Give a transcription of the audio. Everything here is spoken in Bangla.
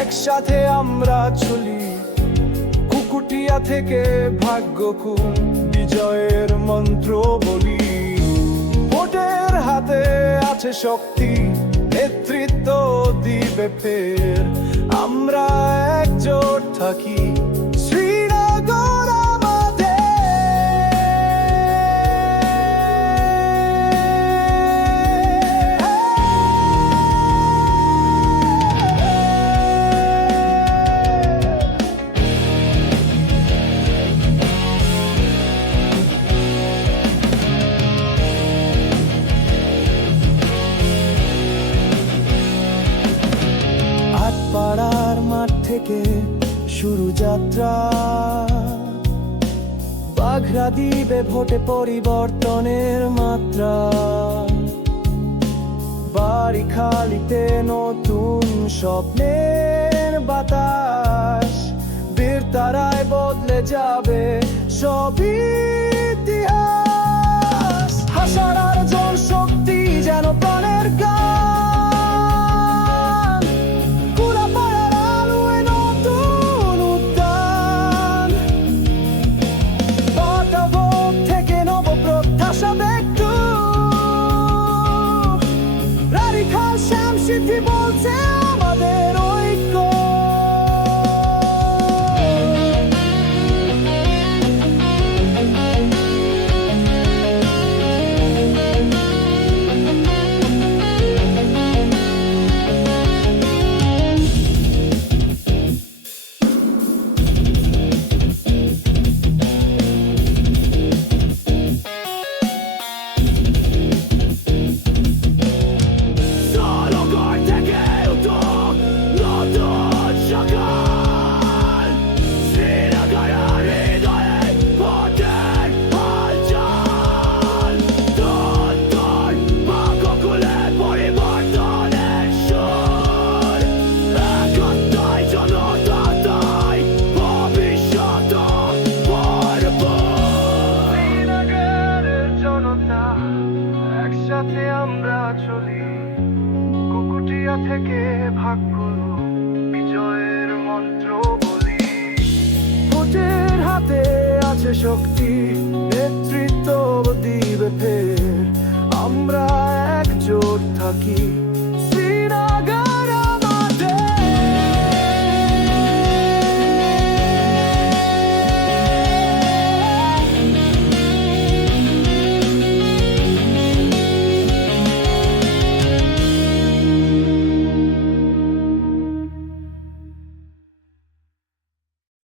একসাথে আমরা চলি। কুকুটিয়া থেকে ভাগ্য খুব বিজয়ের মন্ত্র বলি। ভোটের হাতে আছে শক্তি, নেতৃত্ব দিবে ফের। আমরা একজোট থাকি থেকে শুরু যাত্রা। বাঘরা দিবে ভোটে পরিবর্তনের মাত্রা। বাড়ি খালিতে নতুন স্বপ্নের বাতাস। বীর তারায় বদলে যাবে সব ইতিহাস। হাসার জন শক্তি যেন প্রাণের গান। একসাথে আমরা চলি। কুকুটিয়া থেকে ভাগ্য বিজয়ের মন্ত্র বলি। ভোটের হাতে আছে শক্তি নেতৃত্ব